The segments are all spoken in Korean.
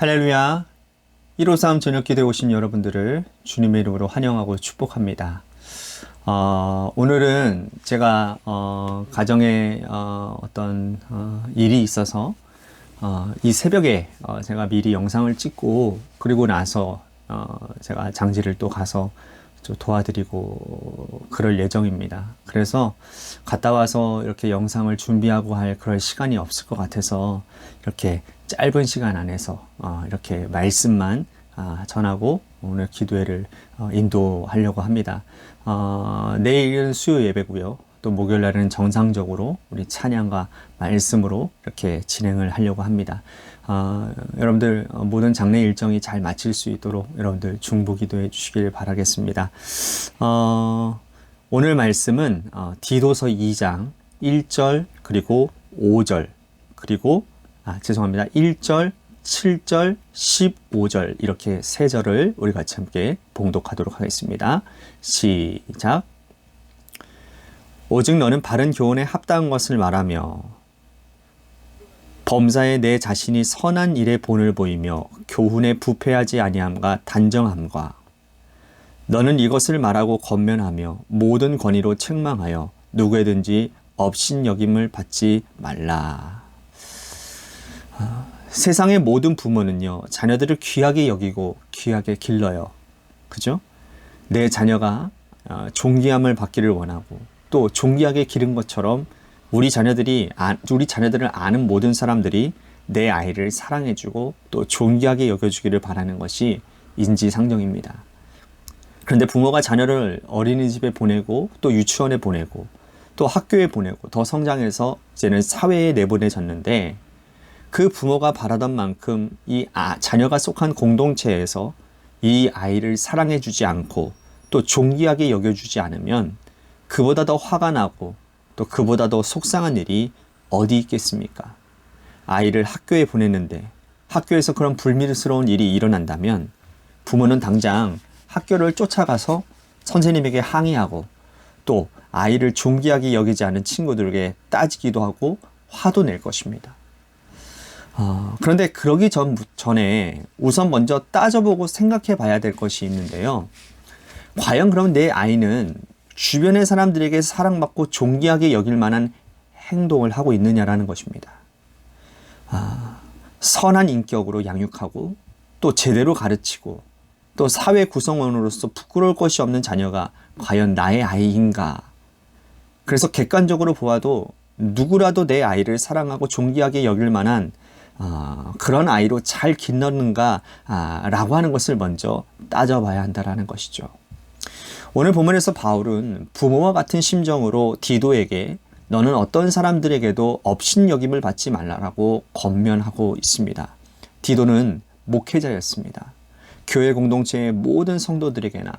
할렐루야. 153 저녁 기도에 오신 여러분들을 주님의 이름으로 환영하고 축복합니다. 오늘은 제가 가정에 어떤 일이 있어서 이 새벽에 제가 미리 영상을 찍고 그리고 나서 제가 장지를 또 가서 좀 도와드리고 그럴 예정입니다. 그래서 갔다 와서 이렇게 영상을 준비하고 할 그럴 시간이 없을 것 같아서 이렇게 짧은 시간 안에서 이렇게 말씀만 전하고 오늘 기도회를 인도하려고 합니다. 내일은 수요 예배고요. 또 목요일 날은 정상적으로 우리 찬양과 말씀으로 이렇게 진행을 하려고 합니다. 여러분들 모든 장례 일정이 잘 마칠 수 있도록 여러분들 중보 기도해 주시길 바라겠습니다. 오늘 말씀은 디도서 2장 1절 그리고 5절 그리고 1절 7절 15절 이렇게 세 절을 우리 같이 함께 봉독하도록 하겠습니다. 시작. 오직 너는 바른 교훈에 합당한 것을 말하며 범사에 내 자신이 선한 일에 본을 보이며 교훈에 부패하지 아니함과 단정함과 너는 이것을 말하고 권면하며 모든 권위로 책망하여 누구에든지 업신여김을 받지 말라. 세상의 모든 부모는요, 자녀들을 귀하게 여기고 귀하게 길러요. 그죠? 내 자녀가 존귀함을 받기를 원하고 또 존귀하게 기른 것처럼 우리 자녀들을 아는 모든 사람들이 내 아이를 사랑해주고 또 존귀하게 여겨주기를 바라는 것이 인지상정입니다. 그런데 부모가 자녀를 어린이집에 보내고 또 유치원에 보내고 또 학교에 보내고 더 성장해서 이제는 사회에 내보내졌는데 그 부모가 바라던 만큼 이 자녀가 속한 공동체에서 이 아이를 사랑해주지 않고 또 존귀하게 여겨주지 않으면 그보다 더 화가 나고 또 그보다 더 속상한 일이 어디 있겠습니까? 아이를 학교에 보냈는데 학교에서 그런 불미스러운 일이 일어난다면 부모는 당장 학교를 쫓아가서 선생님에게 항의하고 또 아이를 존귀하게 여기지 않은 친구들에게 따지기도 하고 화도 낼 것입니다. 그런데 그러기 전에 우선 먼저 따져보고 생각해 봐야 될 것이 있는데요. 과연 그럼 내 아이는 주변의 사람들에게 사랑받고 존귀하게 여길 만한 행동을 하고 있느냐라는 것입니다. 선한 인격으로 양육하고 또 제대로 가르치고 또 사회 구성원으로서 부끄러울 것이 없는 자녀가 과연 나의 아이인가? 그래서 객관적으로 보아도 누구라도 내 아이를 사랑하고 존귀하게 여길 만한 그런 아이로 잘 길렀는가 라고 하는 것을 먼저 따져봐야 한다는 것이죠. 오늘 본문에서 바울은 부모와 같은 심정으로 디도에게 너는 어떤 사람들에게도 업신여김을 받지 말라라고 권면하고 있습니다. 디도는 목회자였습니다. 교회 공동체의 모든 성도들에게나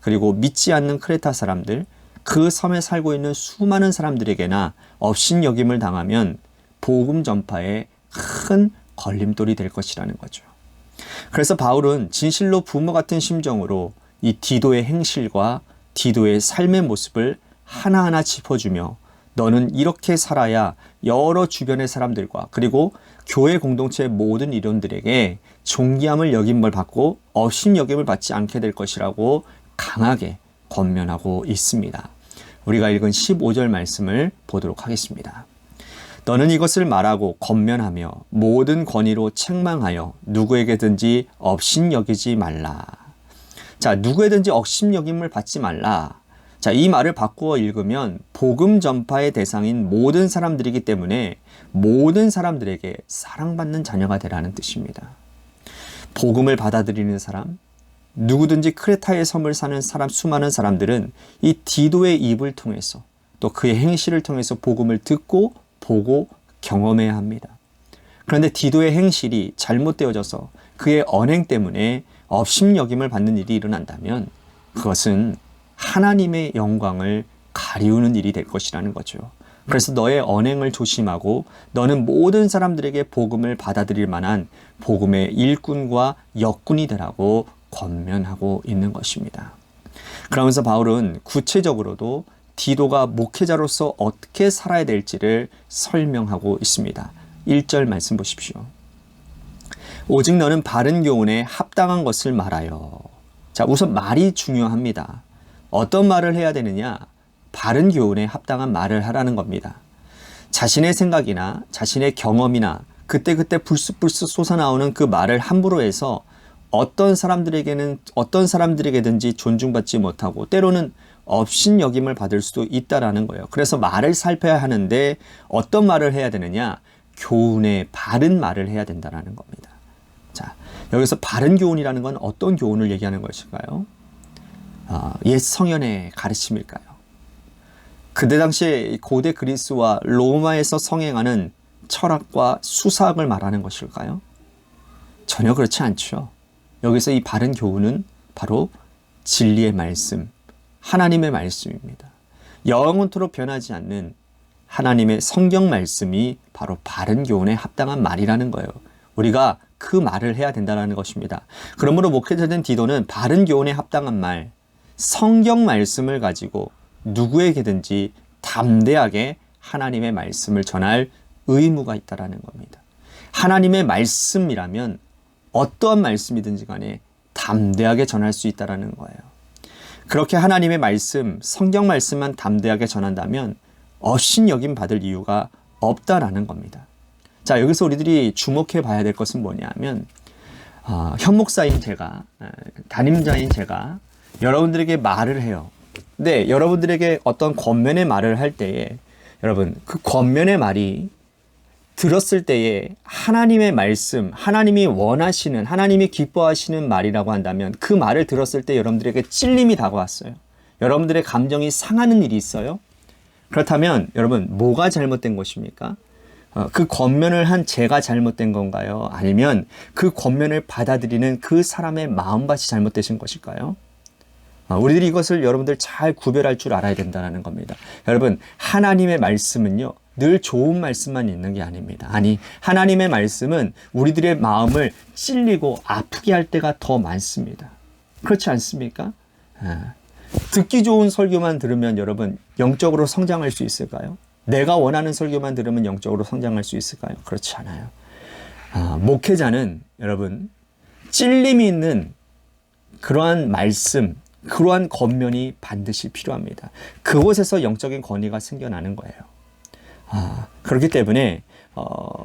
그리고 믿지 않는 크레타 사람들, 그 섬에 살고 있는 수많은 사람들에게나 업신여김을 당하면 복음 전파에 큰 걸림돌이 될 것이라는 거죠. 그래서 바울은 진실로 부모 같은 심정으로 이 디도의 행실과 디도의 삶의 모습을 하나하나 짚어주며 너는 이렇게 살아야 여러 주변의 사람들과 그리고 교회 공동체의 모든 일원들에게 존귀함을 여김을 받고 업신여김을 받지 않게 될 것이라고 강하게 권면하고 있습니다. 우리가 읽은 15절 말씀을 보도록 하겠습니다. 너는 이것을 말하고 권면하며 모든 권위로 책망하여 누구에게든지 업신여기지 말라. 자, 누구에든지 업신여김을 받지 말라. 자, 이 말을 바꾸어 읽으면 복음 전파의 대상인 모든 사람들이기 때문에 모든 사람들에게 사랑받는 자녀가 되라는 뜻입니다. 복음을 받아들이는 사람, 누구든지 크레타의 섬을 사는 사람, 수많은 사람들은 이 디도의 입을 통해서 또 그의 행실을 통해서 복음을 듣고 보고 경험해야 합니다. 그런데 디도의 행실이 잘못되어져서 그의 언행 때문에 업신여김을 받는 일이 일어난다면 그것은 하나님의 영광을 가리우는 일이 될 것이라는 거죠. 그래서 너의 언행을 조심하고 너는 모든 사람들에게 복음을 받아들일 만한 복음의 일꾼과 역군이 되라고 권면하고 있는 것입니다. 그러면서 바울은 구체적으로도 디도가 목회자로서 어떻게 살아야 될지를 설명하고 있습니다. 1절 말씀 보십시오. 오직 너는 바른 교훈에 합당한 것을 말하여. 자, 우선 말이 중요합니다. 어떤 말을 해야 되느냐? 바른 교훈에 합당한 말을 하라는 겁니다. 자신의 생각이나 자신의 경험이나 그때그때 불쑥불쑥 솟아나오는 그 말을 함부로 해서 어떤 사람들에게든지 존중받지 못하고 때로는 업신여김을 받을 수도 있다라는 거예요. 그래서 말을 살펴야 하는데 어떤 말을 해야 되느냐? 교훈의 바른 말을 해야 된다는 겁니다. 자, 여기서 바른 교훈이라는 건 어떤 교훈을 얘기하는 것일까요? 옛 성현의 가르침일까요? 그때 당시에 고대 그리스와 로마에서 성행하는 철학과 수사학을 말하는 것일까요? 전혀 그렇지 않죠. 여기서 이 바른 교훈은 바로 진리의 말씀, 하나님의 말씀입니다. 영원토록 변하지 않는 하나님의 성경 말씀이 바로 바른 교훈에 합당한 말이라는 거예요. 우리가 그 말을 해야 된다는 것입니다. 그러므로 목회자된 디도는 바른 교훈에 합당한 말, 성경 말씀을 가지고 누구에게든지 담대하게 하나님의 말씀을 전할 의무가 있다는 겁니다. 하나님의 말씀이라면 어떠한 말씀이든지 간에 담대하게 전할 수 있다는 거예요. 그렇게 하나님의 말씀, 성경 말씀만 담대하게 전한다면 업신여김 받을 이유가 없다라는 겁니다. 자, 여기서 우리들이 주목해 봐야 될 것은 뭐냐면 현목사인 제가, 담임자인 제가 여러분들에게 말을 해요. 근데 여러분들에게 어떤 권면의 말을 할 때에 여러분 그 권면의 말이 들었을 때에 하나님의 말씀, 하나님이 원하시는, 하나님이 기뻐하시는 말이라고 한다면 그 말을 들었을 때 여러분들에게 찔림이 다가왔어요. 여러분들의 감정이 상하는 일이 있어요. 그렇다면 여러분 뭐가 잘못된 것입니까? 그 권면을 한 제가 잘못된 건가요? 아니면 그 권면을 받아들이는 그 사람의 마음밭이 잘못되신 것일까요? 우리들이 이것을 여러분들 잘 구별할 줄 알아야 된다는 겁니다. 여러분, 하나님의 말씀은요, 늘 좋은 말씀만 있는 게 아닙니다. 아니, 하나님의 말씀은 우리들의 마음을 찔리고 아프게 할 때가 더 많습니다. 그렇지 않습니까? 듣기 좋은 설교만 들으면 여러분, 영적으로 성장할 수 있을까요? 내가 원하는 설교만 들으면 영적으로 성장할 수 있을까요? 그렇지 않아요. 목회자는 여러분, 찔림이 있는 그러한 말씀, 그러한 권면이 반드시 필요합니다. 그곳에서 영적인 권위가 생겨나는 거예요. 그렇기 때문에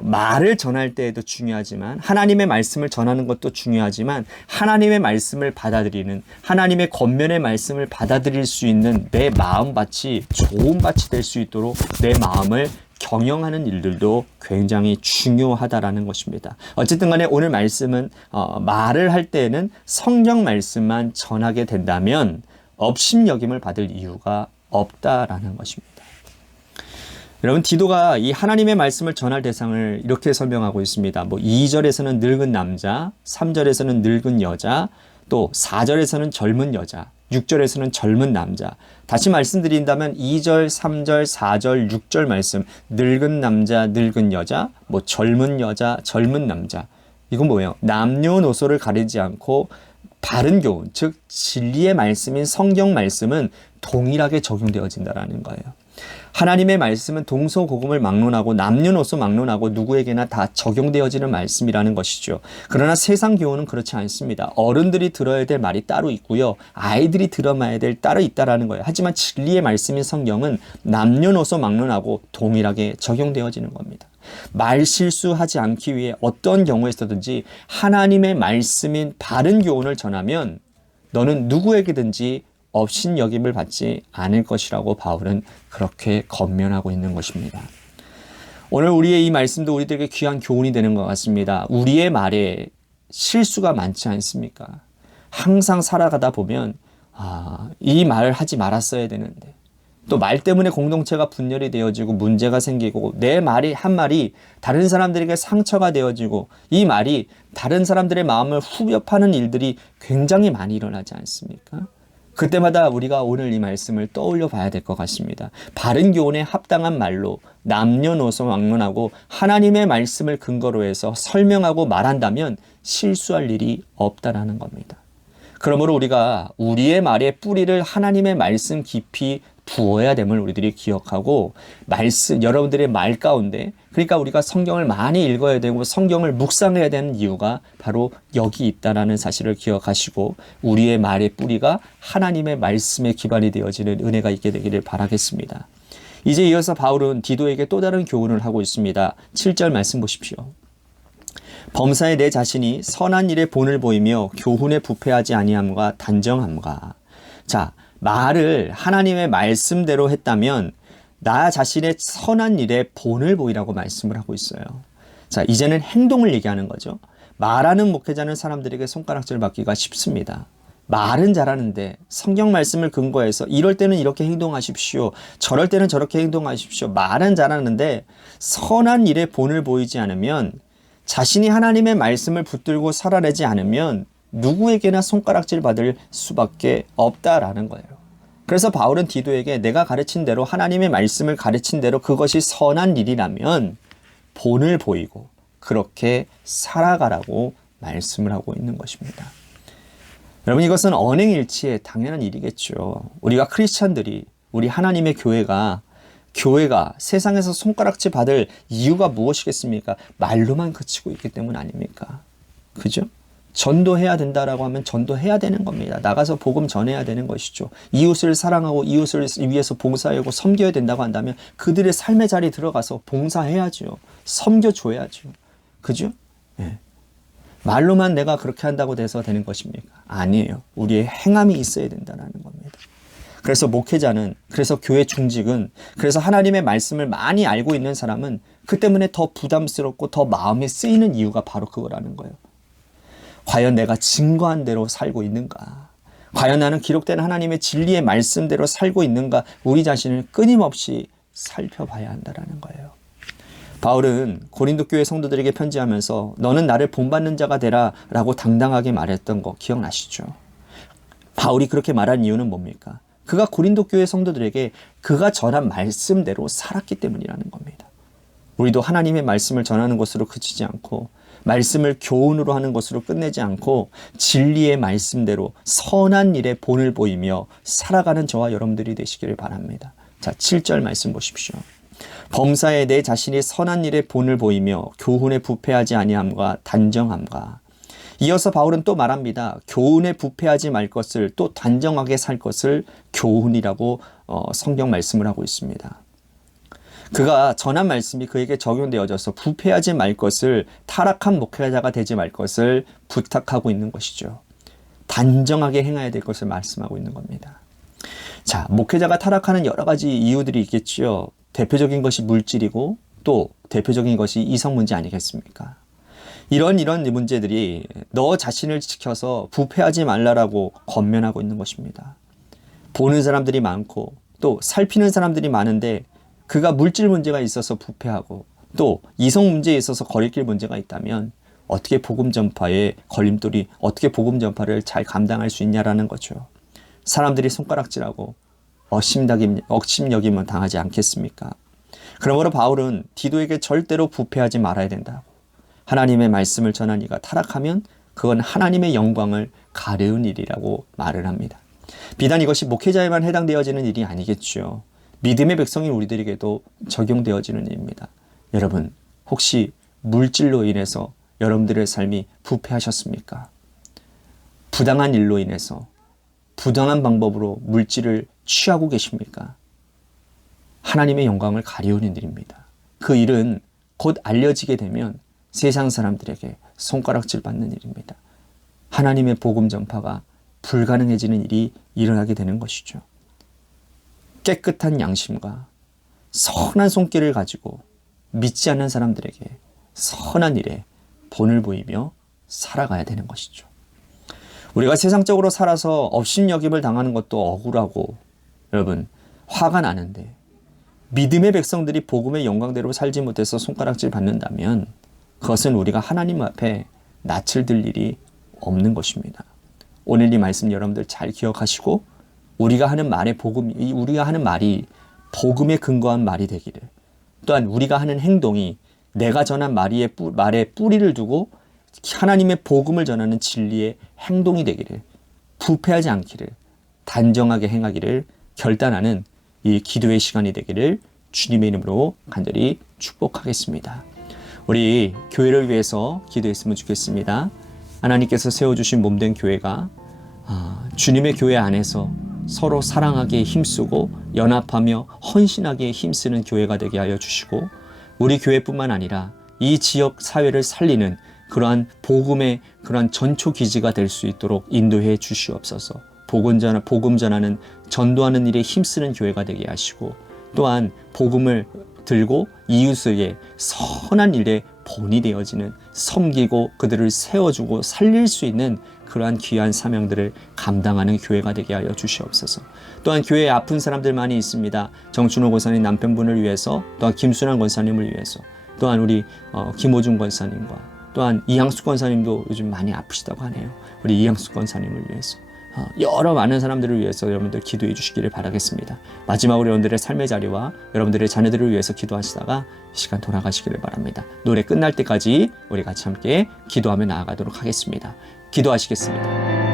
말을 전할 때에도 중요하지만 하나님의 말씀을 전하는 것도 중요하지만 하나님의 말씀을 받아들이는 하나님의 권면의 말씀을 받아들일 수 있는 내 마음밭이 좋은 밭이 될 수 있도록 내 마음을 경영하는 일들도 굉장히 중요하다라는 것입니다. 어쨌든 간에 오늘 말씀은 말을 할 때에는 성경 말씀만 전하게 된다면 업신여김을 받을 이유가 없다라는 것입니다. 여러분, 디도가 이 하나님의 말씀을 전할 대상을 이렇게 설명하고 있습니다. 2절에서는 늙은 남자, 3절에서는 늙은 여자, 또 4절에서는 젊은 여자, 6절에서는 젊은 남자. 다시 말씀드린다면 2절, 3절, 4절, 6절 말씀, 늙은 남자, 늙은 여자, 젊은 여자, 젊은 남자. 이건 뭐예요? 남녀노소를 가리지 않고 바른 교훈, 즉 진리의 말씀인 성경 말씀은 동일하게 적용되어진다는 거예요. 하나님의 말씀은 동서고금을 막론하고 남녀노소 막론하고 누구에게나 다 적용되어지는 말씀이라는 것이죠. 그러나 세상 교훈은 그렇지 않습니다. 어른들이 들어야 될 말이 따로 있고요. 아이들이 들어야만 될 따로 있다라는 거예요. 하지만 진리의 말씀인 성경은 남녀노소 막론하고 동일하게 적용되어지는 겁니다. 말 실수하지 않기 위해 어떤 경우에서든지 하나님의 말씀인 바른 교훈을 전하면 너는 누구에게든지 업신여김을 받지 않을 것이라고 바울은 그렇게 권면하고 있는 것입니다. 오늘 우리의 이 말씀도 우리들에게 귀한 교훈이 되는 것 같습니다. 우리의 말에 실수가 많지 않습니까? 항상 살아가다 보면 이 말을 하지 말았어야 되는데 또 말 때문에 공동체가 분열이 되어지고 문제가 생기고 내 말이 한 말이 다른 사람들에게 상처가 되어지고 이 말이 다른 사람들의 마음을 후벼파는 일들이 굉장히 많이 일어나지 않습니까? 그때마다 우리가 오늘 이 말씀을 떠올려 봐야 될 것 같습니다. 바른 교훈에 합당한 말로 남녀노소 막론하고 하나님의 말씀을 근거로 해서 설명하고 말한다면 실수할 일이 없다라는 겁니다. 그러므로 우리가 우리의 말의 뿌리를 하나님의 말씀 깊이 부어야 됨을 우리들이 기억하고 말씀 여러분들의 말 가운데 그러니까 우리가 성경을 많이 읽어야 되고 성경을 묵상해야 되는 이유가 바로 여기 있다라는 사실을 기억하시고 우리의 말의 뿌리가 하나님의 말씀에 기반이 되어지는 은혜가 있게 되기를 바라겠습니다. 이제 이어서 바울은 디도에게 또 다른 교훈을 하고 있습니다. 7절 말씀 보십시오. 범사에 내 자신이 선한 일에 본을 보이며 교훈에 부패하지 아니함과 단정함과. 자, 말을 하나님의 말씀대로 했다면 나 자신의 선한 일에 본을 보이라고 말씀을 하고 있어요. 자, 이제는 행동을 얘기하는 거죠. 말하는 목회자는 사람들에게 손가락질 받기가 쉽습니다. 말은 잘하는데 성경 말씀을 근거해서 이럴 때는 이렇게 행동하십시오. 저럴 때는 저렇게 행동하십시오. 말은 잘하는데 선한 일에 본을 보이지 않으면 자신이 하나님의 말씀을 붙들고 살아내지 않으면 누구에게나 손가락질 받을 수밖에 없다라는 거예요. 그래서 바울은 디도에게 내가 가르친 대로 하나님의 말씀을 가르친 대로 그것이 선한 일이라면 본을 보이고 그렇게 살아가라고 말씀을 하고 있는 것입니다. 여러분 이것은 언행일치의 당연한 일이겠죠. 우리가 크리스찬들이 우리 하나님의 교회가 세상에서 손가락질 받을 이유가 무엇이겠습니까? 말로만 그치고 있기 때문 아닙니까? 그죠? 전도해야 된다라고 하면 전도해야 되는 겁니다. 나가서 복음 전해야 되는 것이죠. 이웃을 사랑하고 이웃을 위해서 봉사하고 섬겨야 된다고 한다면 그들의 삶의 자리에 들어가서 봉사해야죠. 섬겨줘야죠. 그죠? 네. 말로만 내가 그렇게 한다고 돼서 되는 것입니까? 아니에요. 우리의 행함이 있어야 된다는 겁니다. 그래서 목회자는, 그래서 교회 중직은, 그래서 하나님의 말씀을 많이 알고 있는 사람은 그 때문에 더 부담스럽고 더 마음에 쓰이는 이유가 바로 그거라는 거예요. 과연 내가 증거한 대로 살고 있는가? 과연 나는 기록된 하나님의 진리의 말씀대로 살고 있는가? 우리 자신을 끊임없이 살펴봐야 한다는 거예요. 바울은 고린도 교회 성도들에게 편지하면서 너는 나를 본받는 자가 되라 라고 당당하게 말했던 거 기억나시죠? 바울이 그렇게 말한 이유는 뭡니까? 그가 고린도 교회 성도들에게 그가 전한 말씀대로 살았기 때문이라는 겁니다. 우리도 하나님의 말씀을 전하는 것으로 그치지 않고 말씀을 교훈으로 하는 것으로 끝내지 않고 진리의 말씀대로 선한 일에 본을 보이며 살아가는 저와 여러분들이 되시기를 바랍니다. 자, 7절 말씀 보십시오. 범사에 내 자신이 선한 일에 본을 보이며 교훈에 부패하지 아니함과 단정함과. 이어서 바울은 또 말합니다. 교훈에 부패하지 말 것을 또 단정하게 살 것을 교훈이라고 성경 말씀을 하고 있습니다. 그가 전한 말씀이 그에게 적용되어져서 부패하지 말 것을 타락한 목회자가 되지 말 것을 부탁하고 있는 것이죠. 단정하게 행해야 될 것을 말씀하고 있는 겁니다. 자, 목회자가 타락하는 여러 가지 이유들이 있겠지요. 대표적인 것이 물질이고 또 대표적인 것이 이성 문제 아니겠습니까? 이런 문제들이 너 자신을 지켜서 부패하지 말라라고 권면하고 있는 것입니다. 보는 사람들이 많고 또 살피는 사람들이 많은데 그가 물질 문제가 있어서 부패하고 또 이성 문제에 있어서 거리낄 문제가 있다면 어떻게 복음 전파의 걸림돌이 어떻게 복음 전파를 잘 감당할 수 있냐라는 거죠. 사람들이 손가락질하고 억심여김은 당하지 않겠습니까? 그러므로 바울은 디도에게 절대로 부패하지 말아야 된다고. 하나님의 말씀을 전한 이가 타락하면 그건 하나님의 영광을 가려운 일이라고 말을 합니다. 비단 이것이 목회자에만 해당되어지는 일이 아니겠죠. 믿음의 백성인 우리들에게도 적용되어지는 일입니다. 여러분, 혹시 물질로 인해서 여러분들의 삶이 부패하셨습니까? 부당한 일로 인해서 부당한 방법으로 물질을 취하고 계십니까? 하나님의 영광을 가리우는 일입니다. 그 일은 곧 알려지게 되면 세상 사람들에게 손가락질 받는 일입니다. 하나님의 복음 전파가 불가능해지는 일이 일어나게 되는 것이죠. 깨끗한 양심과 선한 손길을 가지고 믿지 않는 사람들에게 선한 일에 본을 보이며 살아가야 되는 것이죠. 우리가 세상적으로 살아서 업신여김을 당하는 것도 억울하고 여러분 화가 나는데 믿음의 백성들이 복음의 영광대로 살지 못해서 손가락질 받는다면 그것은 우리가 하나님 앞에 낯을 들 일이 없는 것입니다. 오늘 이 말씀 여러분들 잘 기억하시고 우리가 하는 말이 복음에 근거한 말이 되기를, 또한 우리가 하는 행동이 내가 전한 말에 뿌리를 두고 하나님의 복음을 전하는 진리의 행동이 되기를, 부패하지 않기를, 단정하게 행하기를 결단하는 이 기도의 시간이 되기를 주님의 이름으로 간절히 축복하겠습니다. 우리 교회를 위해서 기도했으면 좋겠습니다. 하나님께서 세워주신 몸된 교회가 주님의 교회 안에서 서로 사랑하기에 힘쓰고 연합하며 헌신하기에 힘쓰는 교회가 되게 하여 주시고, 우리 교회뿐만 아니라 이 지역 사회를 살리는 그러한 복음의 그러한 전초 기지가 될 수 있도록 인도해 주시옵소서. 복음 전하는 전도하는 일에 힘쓰는 교회가 되게 하시고, 또한 복음을 들고 이웃에게 선한 일에 본이 되어지는, 섬기고 그들을 세워주고 살릴 수 있는 그러한 귀한 사명들을 감당하는 교회가 되게 하여 주시옵소서. 또한 교회에 아픈 사람들 많이 있습니다. 정춘호 권사님 남편분을 위해서, 또한 김순환 권사님을 위해서, 또한 우리 김호중 권사님과, 또한 이향숙 권사님도 요즘 많이 아프시다고 하네요. 우리 이향숙 권사님을 위해서, 여러 많은 사람들을 위해서 여러분들 기도해 주시기를 바라겠습니다. 마지막으로 여러분들의 삶의 자리와 여러분들의 자녀들을 위해서 기도하시다가 시간 돌아가시기를 바랍니다. 노래 끝날 때까지 우리 같이 함께 기도하며 나아가도록 하겠습니다. 기도하시겠습니다.